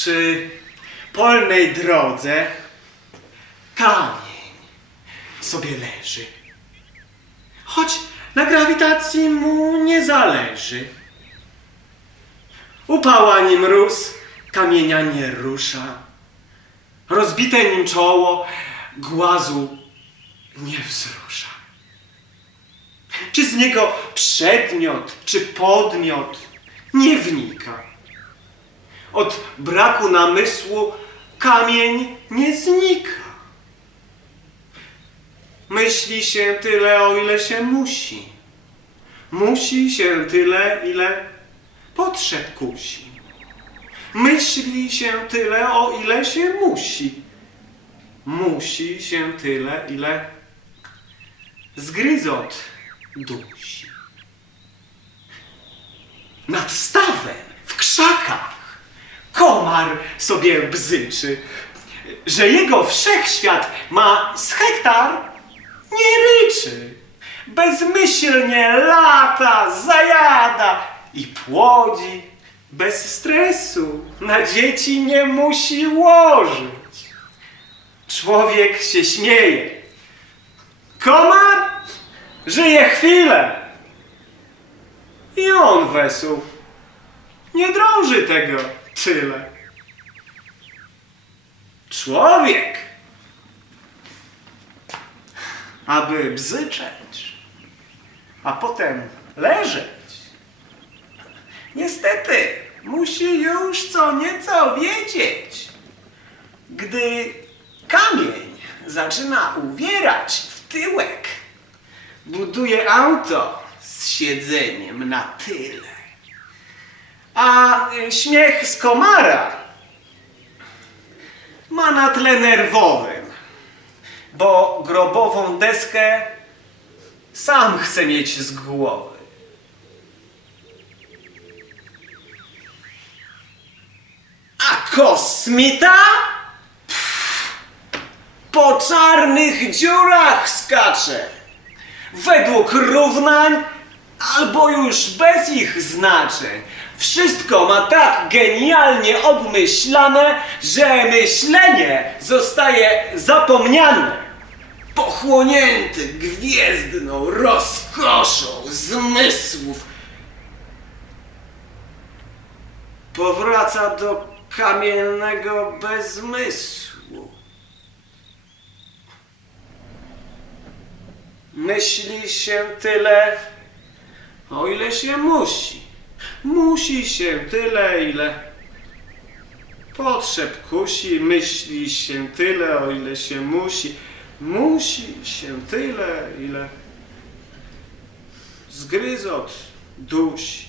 Przy polnej drodze kamień sobie leży. Choć na grawitacji mu nie zależy. Upał ani mróz kamienia nie rusza. Rozbite nim czoło głazu nie wzrusza. Czy z niego przedmiot, czy podmiot nie wnika. Od braku namysłu kamień nie znika. Myśli się tyle, o ile się musi. Musi się tyle, ile potrzeb kusi. Myśli się tyle, o ile się musi. Musi się tyle, ile zgryzot dusi. Nad stawem, w krzakach, komar sobie bzyczy, że jego wszechświat ma z hektar, nie ryczy. Bezmyślnie lata, zajada i płodzi. Bez stresu na dzieci nie musi łożyć. Człowiek się śmieje. Komar żyje chwilę. I on wesół. Nie drąży tego tyle. Człowiek, aby bzyczeć, a potem leżeć, niestety musi już co nieco wiedzieć. Gdy kamień zaczyna uwierać w tyłek, buduje auto z siedzeniem na tyle. A y, śmiech z komara ma na tle nerwowym, bo grobową deskę sam chce mieć z głowy. A kosmita? Po czarnych dziurach skacze. Według równań albo już bez ich znaczeń. Wszystko ma tak genialnie obmyślane, że myślenie zostaje zapomniane. Pochłonięty gwiezdną rozkoszą zmysłów. Powraca do kamiennego bezmysłu. Myśli się tyle, o ile się musi. Musi się tyle, ile potrzeb kusi. Myśli się tyle, o ile się musi. Musi się tyle, ile zgryzot dusi.